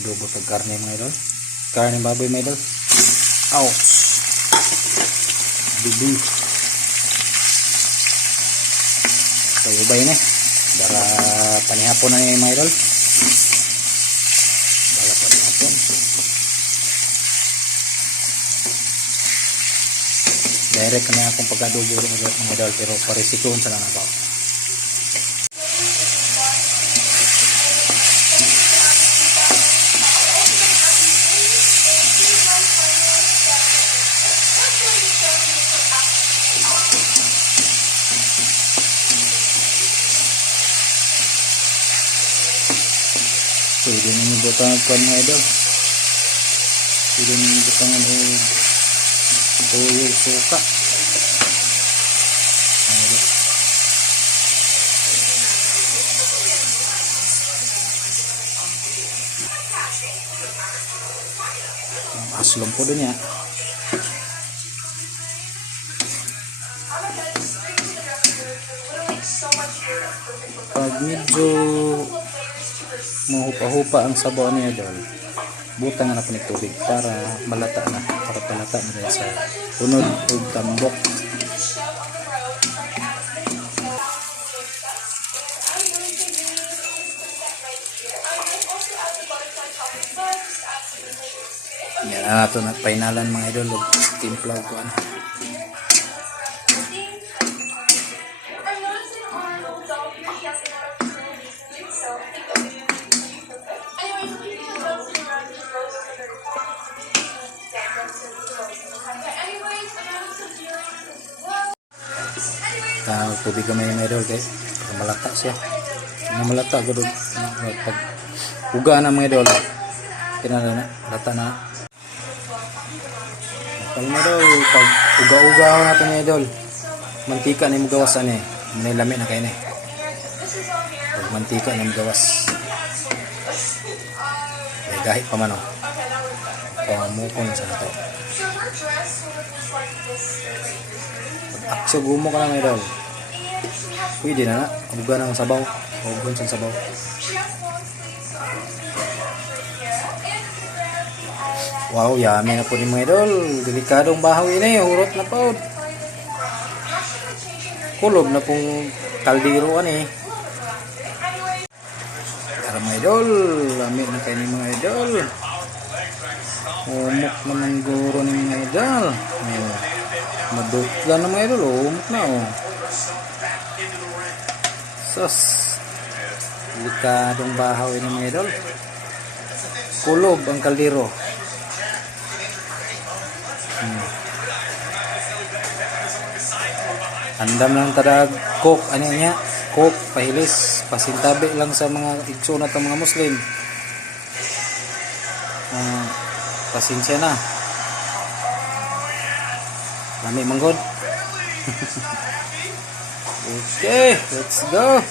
Adobo tag karne mga idol. Karne baboy mga idol. Ouch. Bibi. So ubay na. Para panihapon na niya mga idol. Para panihapon. Direct na akong pag-adobo mga idol. Pero parisikuhon sa lang ako. Pwede nyo butangan ko mga idol. Pwede nyo butangan o suka. Aslong po din ya. Pag medyo mahupa-hupa ang sabaw niya idol, butang na po ng tubig para malata na, para palata na rin sa unod o tambok. Yan na nato na painalan mga idol, timplaw ko ano. Tubig kamay mga idol kay malata siya. Malata gud pag uga na mga idol. Kinala na lata na. Pag mga idol pag uga-uga natin mga idol. Mantika ni magawas ani. May lami na kay ni. Pag mantika ni magawas. Ay gahit pa man oh. Pamukon sa nato. Akso gumo ka na mga idol. Pwede na na. Abuga ng sabaw. Abugan sa sabaw. Wow, yummy na po ni mga idol. Delikadong bahaw ini. Hurot na po. Kulob na pong kaldiroan eh. Para mga idol. Lamit na kayo ni mga idol. Umok naman guro ni mga idol. Madutla na mga idol. Umok na oh. Sos, delikadong bahaw ini mga idol. Kulob ang kaldero. Andam lang tadag cook, ano niya? Cook, pahilis, pasintabi lang sa mga igsoon at mga Muslim. Pasensya na. Lami manggod. Okay, let's go.